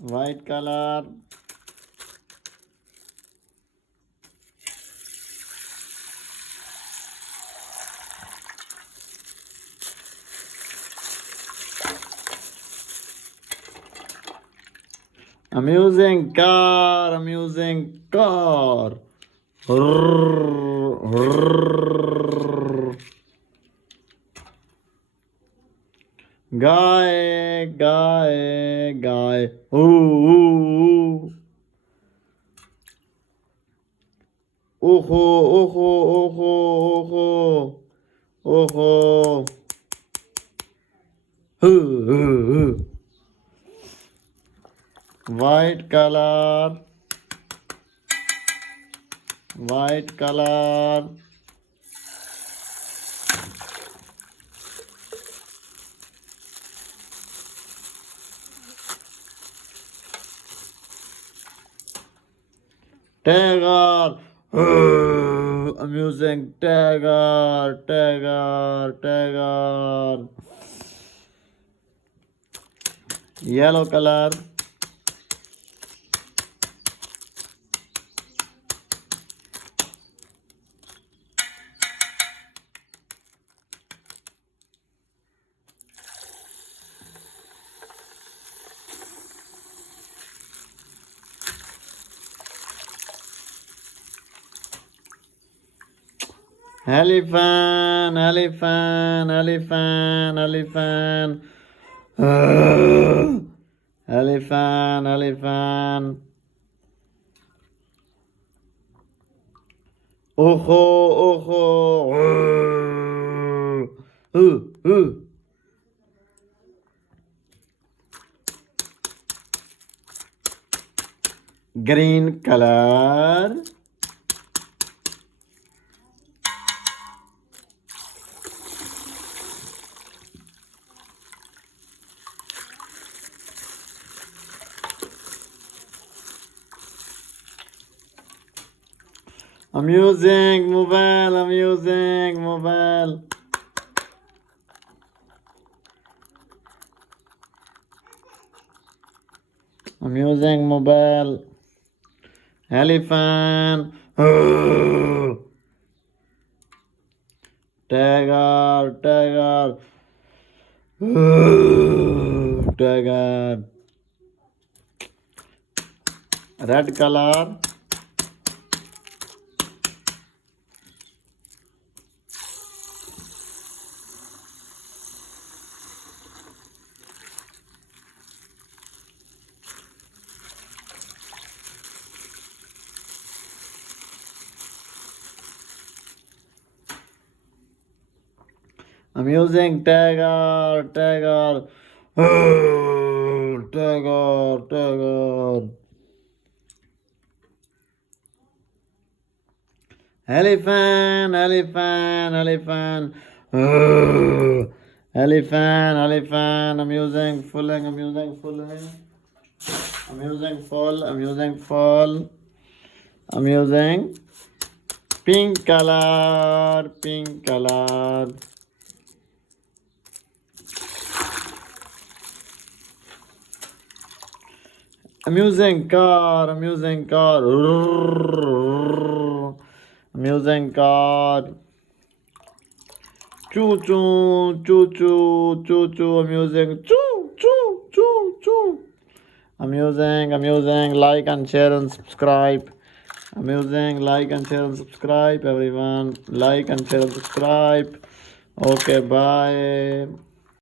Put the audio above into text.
White color. Amusing car, amusing car. Guy, guy, guy. Ooh, ooh. Ojo, ojo, ojo, ojo, ojo. White color, white color. Tiger, amusing tiger, tiger, tiger. Yellow color. Elephant, elephant, elephant, elephant. Elephant, elephant. Ojo, ojo. Green color. Amusing mobile, amusing mobile. Amusing mobile. Elephant. Tiger, tiger. Tiger. Red color. Amusing tiger, tiger. Tiger, tiger. Elephant, elephant, elephant. Elephant, elephant. Amusing, fulling, amusing, fulling. Amusing, full, amusing, full. Amusing. Pink color, pink color. Amusing car, amusing car. Amusing car. Choo choo, choo choo, choo choo, amusing. Choo choo, choo choo. Amusing, amusing. Like and share and subscribe. Amusing, like and share and subscribe, everyone. Like and share and subscribe. Okay, bye.